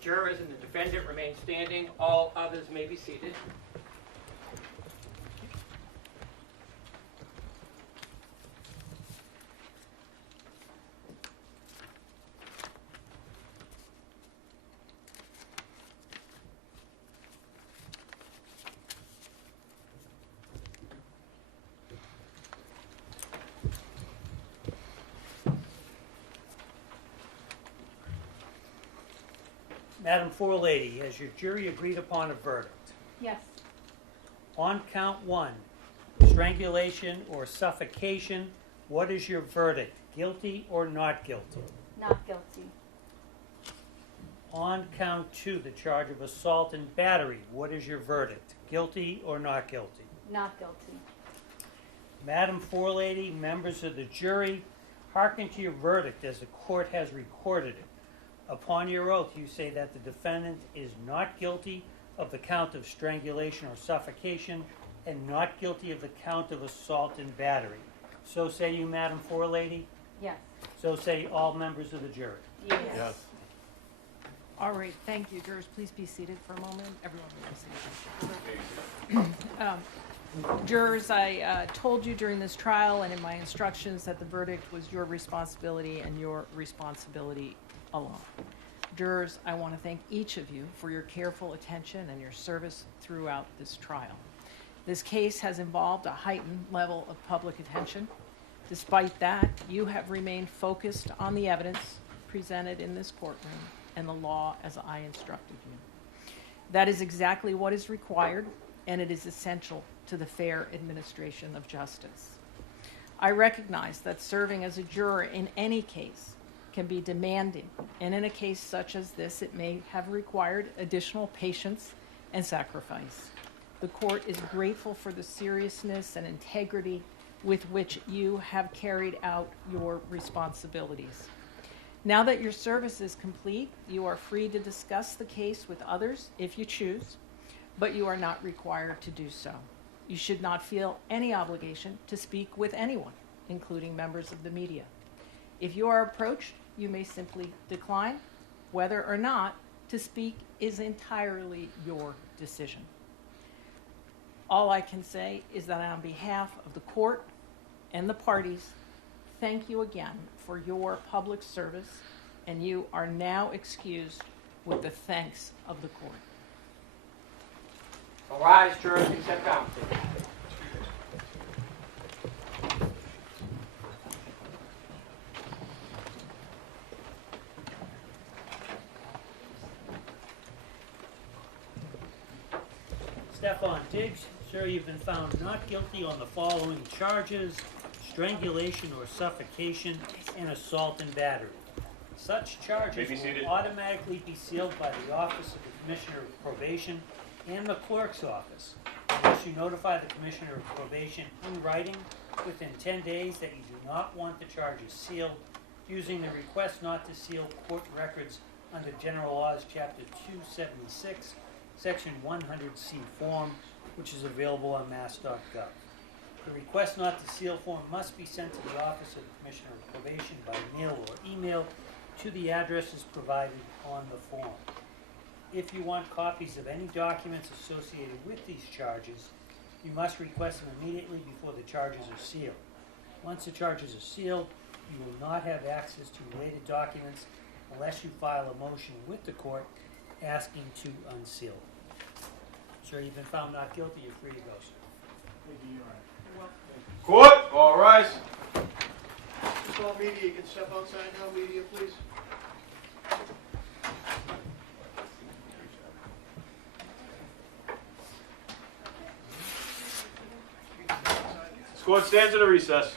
jurors and the defendant remain standing. All others may be seated. Madam Forelady, has your jury agreed upon a verdict? Yes. On count 1, strangulation or suffocation, what is your verdict? Guilty or not guilty? Not guilty. On count 2, the charge of assault and battery, what is your verdict? Guilty or not guilty? Not guilty. Madam Forelady, members of the jury, hearken to your verdict as the court has recorded it. Upon your oath, you say that the defendant is not guilty of the count of strangulation or suffocation and not guilty of the count of assault and battery. So say you, Madam Forelady? Yes. So say all members of the jury. Yes. All right, thank you. Jurors, please be seated for a moment. Everyone will be seated. Jurors, I told you during this trial and in my instructions that the verdict was your responsibility and your responsibility alone. Jurors, I want to thank each of you for your careful attention and your service throughout this trial. This case has involved a heightened level of public attention. Despite that, you have remained focused on the evidence presented in this courtroom and the law as I instructed you. That is exactly what is required, and it is essential to the fair administration of justice. I recognize that serving as a juror in any case can be demanding, and in a case such as this, it may have required additional patience and sacrifice. The court is grateful for the seriousness and integrity with which you have carried out your responsibilities. Now that your service is complete, you are free to discuss the case with others if you choose, but you are not required to do so. You should not feel any obligation to speak with anyone, including members of the media. If you are approached, you may simply decline. Whether or not to speak is entirely your decision. All I can say is that on behalf of the court and the parties, thank you again for your public service, and you are now excused with the thanks of the court. All rise, jurors, and step down, please. Stefon Diggs, sir, you've been found not guilty on the following charges: strangulation or suffocation and assault and battery. Such charges will automatically be sealed by the Office of the Commissioner of Probation and the Clerk's Office, unless you notify the Commissioner of Probation in writing within 10 days that you do not want the charges sealed, using the request not to seal court records under General Laws, Chapter 276, Section 100C form, which is available on mass.gov. The request not to seal form must be sent to the Office of the Commissioner of Probation by mail or email to the addresses provided on the form. If you want copies of any documents associated with these charges, you must request them immediately before the charges are sealed. Once the charges are sealed, you will not have access to related documents unless you file a motion with the court asking to unseal. Sir, you've been found not guilty. You're free to go, sir. Thank you, Your Honor. Court, all rise. Just all media, you can step outside now, media, please. This court stands at a recess.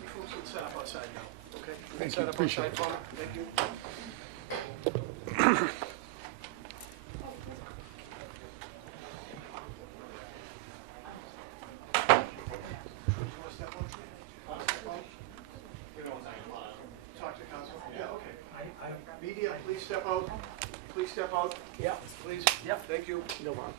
You folks can set up outside now, okay? You can Thank set you, up appreciate outside it. for me. Thank you. Talk to counsel? Yeah, okay. Media, please step out. Please step out. Yeah. Please. Yep. Thank you. No problem.